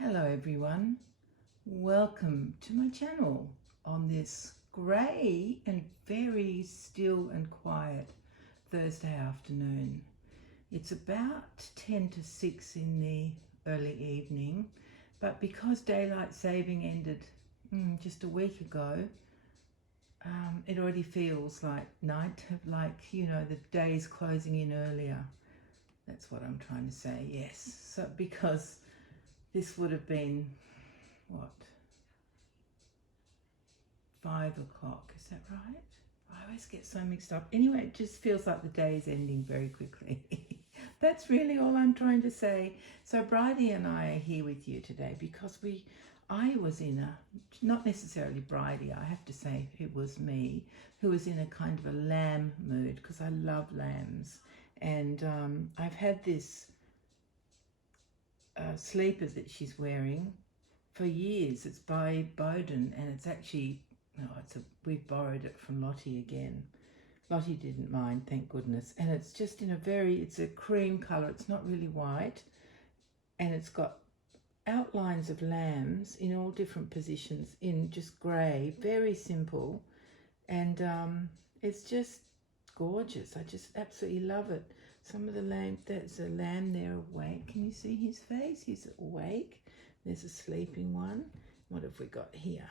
Hello everyone, welcome to my channel on this grey and very still and quiet Thursday afternoon. It's about 10 to 6 in the early evening, but because daylight saving ended just a week ago, it already feels like night, like, the day's closing in earlier. That's what I'm trying to say, yes. So because this would have been, what, 5 o'clock, is that right? I always get so mixed up. Anyway, it just feels like the day is ending very quickly. That's really all I'm trying to say. So Bridie and I are here with you today because I was in a, not necessarily Bridie, I have to say it was me, who was in a kind of a lamb mood because I love lambs. And I've had this sleeper that she's wearing for years. It's by Bowden, and it's actually, we've borrowed it from Lottie again. Lottie didn't mind, thank goodness. And it's just in it's a cream colour. It's not really white. And it's got outlines of lambs in all different positions in just grey, very simple. And it's just gorgeous. I just absolutely love it. Some of the lamb, there's a lamb there awake. Can you see his face? He's awake. There's a sleeping one. What have we got here?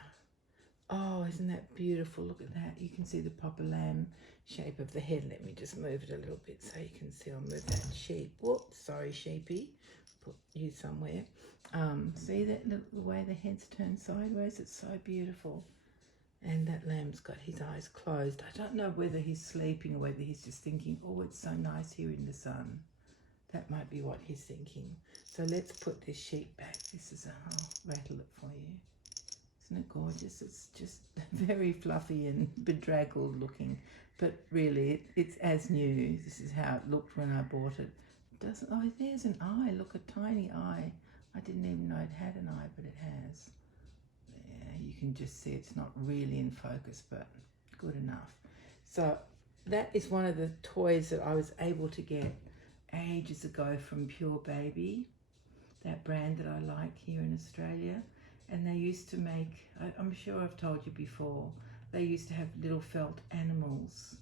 Oh, isn't that beautiful? Look at that. You can see the proper lamb shape of the head. Let me just move it a little bit so you can see. I'll move that sheep. Whoops, sorry, sheepy. Put you somewhere. See that the way the head's turned sideways? It's so beautiful. And that lamb's got his eyes closed. I don't know whether he's sleeping or whether he's just thinking, oh, it's so nice here in the sun. That might be what he's thinking. So let's put this sheep back. I'll rattle it for you. Isn't it gorgeous? It's just very fluffy and bedraggled looking, but really it's as new. This is how it looked when I bought it. Oh, there's an eye. Look, a tiny eye. I didn't even know it had an eye, but it has. There, you can just see it's not really in focus, but good enough. So that is one of the toys that I was able to get ages ago from Pure Baby, that brand that I like here in Australia. And they used to make, I'm sure I've told you before, they used to have little felt animals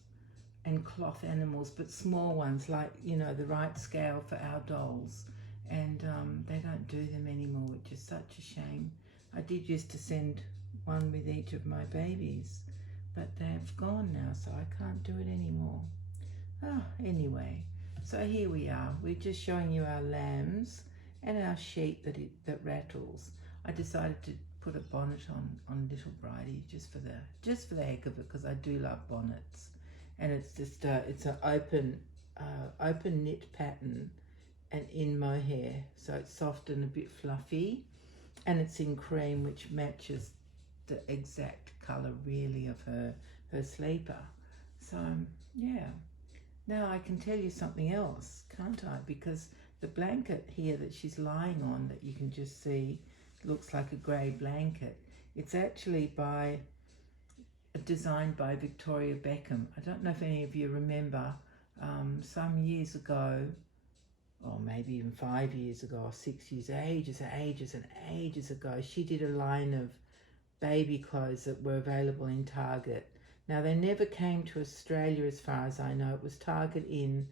and cloth animals, but small ones, like, the right scale for our dolls. And they don't do them anymore, which is such a shame. I did used to send one with each of my babies, but they've gone now, so I can't do it anymore. Anyway, so here we are. We're just showing you our lambs and our sheep that rattles. I decided to put a bonnet on little Bridie just for the heck of it, because I do love bonnets. And it's just it's an open knit pattern and in mohair, so it's soft and a bit fluffy, and it's in cream, which matches the exact colour really of her sleeper. So yeah. Now I can tell you something else, can't I? Because the blanket here that she's lying on, that you can just see, looks like a grey blanket. It's actually designed by Victoria Beckham. I don't know if any of you remember, some years ago, or maybe even 5 years ago, or 6 years, ages ago, she did a line of baby clothes that were available in Target. Now, they never came to Australia as far as I know. It was Target in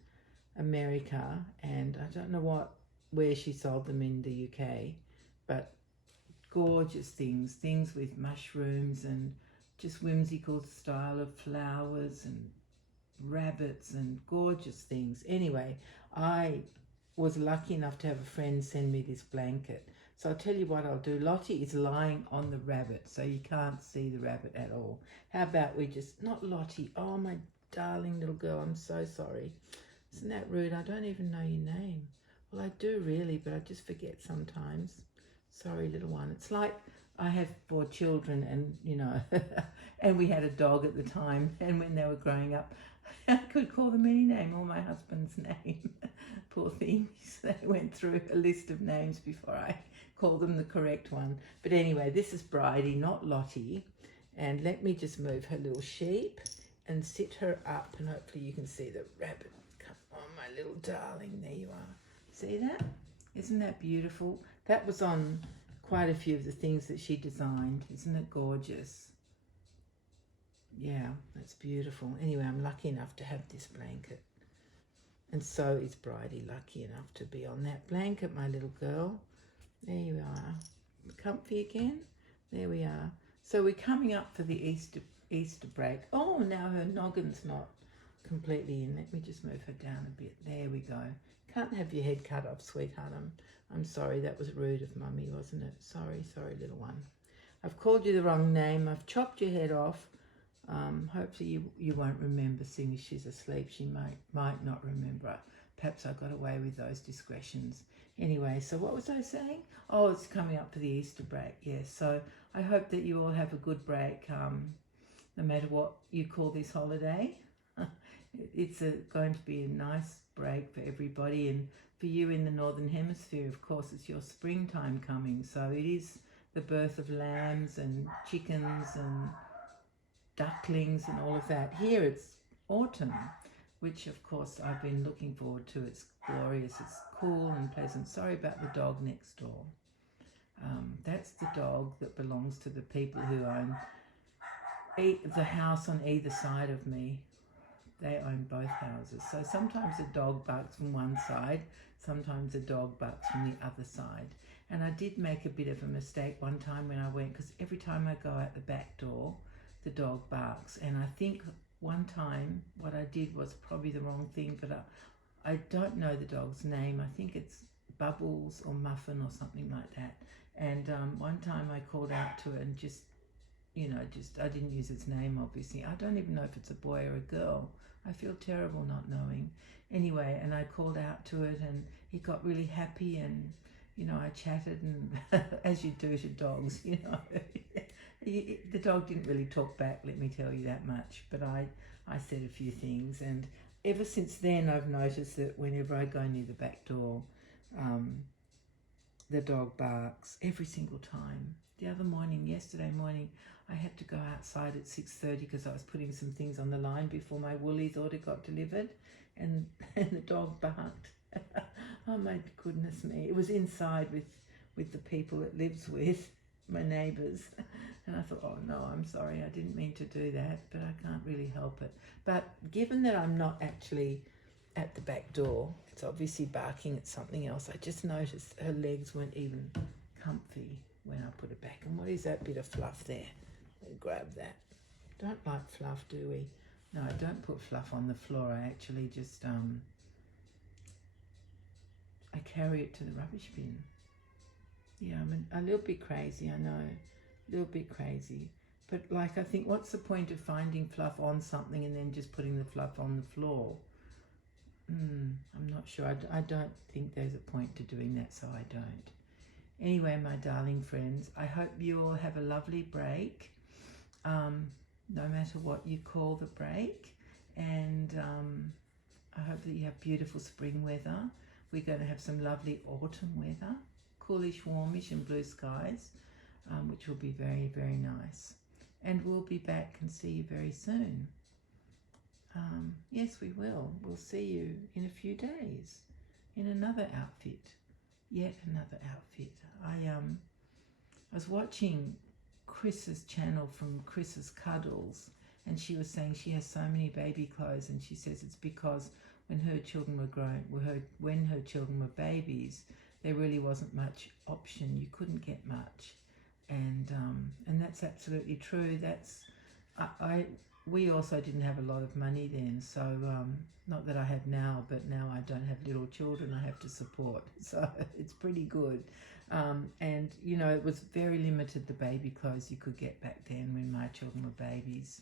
America, and I don't know where she sold them in the UK, but gorgeous things with mushrooms and just whimsical style of flowers and rabbits and gorgeous things. Anyway, I was lucky enough to have a friend send me this blanket. So I'll tell you what I'll do. Lottie is lying on the rabbit, so you can't see the rabbit at all. How about we just, not Lottie, oh my darling little girl, I'm so sorry. Isn't that rude? I don't even know your name. Well, I do really, but I just forget sometimes. Sorry, little one. It's like I have 4 children, and, and we had a dog at the time, and when they were growing up, I could call them any name or my husband's name. Poor things. They went through a list of names before I called them the correct one. But anyway, this is Bridie, not Lottie. And let me just move her little sheep and sit her up, and hopefully you can see the rabbit. Come on, my little darling. There you are. See that? Isn't that beautiful? That was on quite a few of the things that she designed. Isn't it gorgeous? Yeah, that's beautiful. Anyway, I'm lucky enough to have this blanket. And so is Bridie lucky enough to be on that blanket, my little girl. There you are. Comfy again? There we are. So we're coming up for the Easter break. Oh, now her noggin's not completely in. Let me just move her down a bit. There we go. Can't have your head cut off, sweetheart. I'm sorry. That was rude of Mummy, wasn't it? Sorry, little one. I've called you the wrong name. I've chopped your head off. Hopefully you won't remember, seeing as she's asleep. She might not remember. Perhaps I got away with those discretions. Anyway, so what was I saying? Oh, it's coming up for the Easter break. Yes, so I hope that you all have a good break, no matter what you call this holiday. It's going to be a nice break for everybody, and for you in the Northern Hemisphere, of course, it's your springtime coming. So it is the birth of lambs and chickens and ducklings and all of that. Here it's autumn, which of course I've been looking forward to. It's glorious, it's cool and pleasant. Sorry about the dog next door. That's the dog that belongs to the people who own the house on either side of me. They own both houses. So sometimes a dog barks from one side, sometimes a dog barks from the other side. And I did make a bit of a mistake one time when I went, because every time I go out the back door, the dog barks. And I think one time what I did was probably the wrong thing, but I don't know the dog's name. I think it's Bubbles or Muffin or something like that. And one time I called out to it and I didn't use its name, obviously. I don't even know if it's a boy or a girl. I feel terrible not knowing. Anyway, and I called out to it and he got really happy, and, I chatted, and as you do to dogs, the dog didn't really talk back, let me tell you that much. But I said a few things, and ever since then I've noticed that whenever I go near the back door, the dog barks every single time. Yesterday morning, I had to go outside at 6:30 because I was putting some things on the line before my woolies order got delivered, and the dog barked. Oh my goodness me. It was inside with the people it lives with, my neighbours. And I thought, oh no, I'm sorry, I didn't mean to do that, but I can't really help it. But given that I'm not actually at the back door, it's obviously barking at something else. I just noticed her legs weren't even comfy when I put it back. And what is that bit of fluff there? We'll grab that. Don't like fluff, do we? No, I don't put fluff on the floor. I actually just I carry it to the rubbish bin. Yeah, I'm a little bit crazy, I know. A little bit crazy. But I think, what's the point of finding fluff on something and then just putting the fluff on the floor? I'm not sure. I don't think there's a point to doing that, so I don't. Anyway, my darling friends, I hope you all have a lovely break, no matter what you call the break. And I hope that you have beautiful spring weather. We're going to have some lovely autumn weather, coolish, warmish and blue skies, which will be very, very nice. And we'll be back and see you very soon. Yes, we will. We'll see you in a few days in another outfit. Yet another outfit. I was watching Chris's channel from Chris's Cuddles, and she was saying she has so many baby clothes, and she says it's because when her children were babies, there really wasn't much option. You couldn't get much, and that's absolutely true. We also didn't have a lot of money then, so not that I have now, but now I don't have little children I have to support, so it's pretty good. And it was very limited, the baby clothes you could get back then when my children were babies.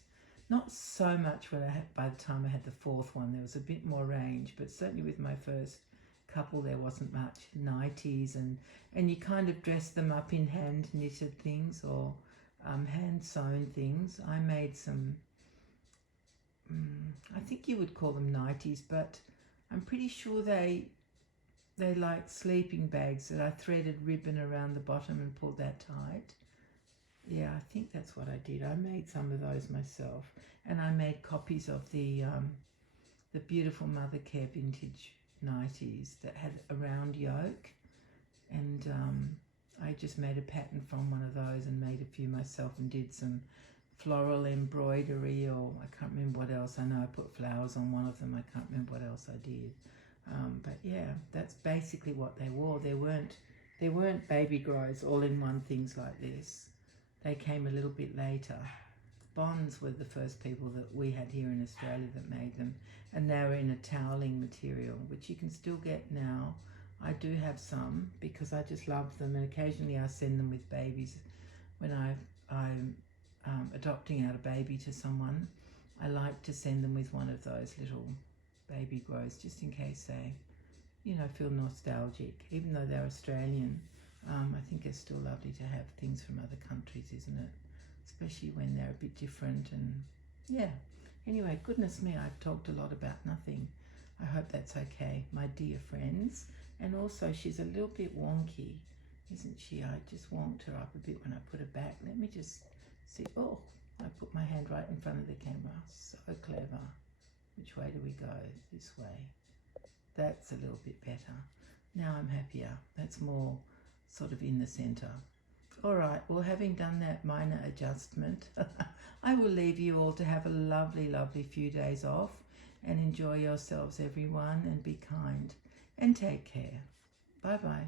Not so much by the time I had the fourth one, there was a bit more range, but certainly with my first couple there wasn't much. Nighties, and you kind of dressed them up in hand knitted things or hand sewn things. I made some, I think you would call them nighties, but I'm pretty sure they like sleeping bags that I threaded ribbon around the bottom and pulled that tight. Yeah, I think that's what I did. I made some of those myself, and I made copies of the beautiful Mother Care vintage nighties that had a round yoke, and I just made a pattern from one of those and made a few myself and did some floral embroidery, or I can't remember what else. I know I put flowers on one of them. I can't remember what else I did. But yeah, that's basically what they wore. There weren't baby grows all-in-one things like this. They came a little bit later. Bonds were the first people that we had here in Australia that made them, and they were in a toweling material, which you can still get now. I do have some because I just love them, and occasionally I send them with babies. When I'm adopting out a baby to someone, I like to send them with one of those little baby grows, just in case they, you know, feel nostalgic. Even though they're Australian, I think it's still lovely to have things from other countries, isn't it? Especially when they're a bit different. And yeah, anyway, goodness me, I've talked a lot about nothing. I hope that's okay, my dear friends. And also, she's a little bit wonky, isn't she? I just wonked her up a bit when I put her back. Let me just see. Oh, I put my hand right in front of the camera. So clever. Which way do we go? This way. That's a little bit better. Now I'm happier. That's more sort of in the center. All right, well, having done that minor adjustment, I will leave you all to have a lovely, lovely few days off, and enjoy yourselves, everyone, and be kind and take care. Bye-bye.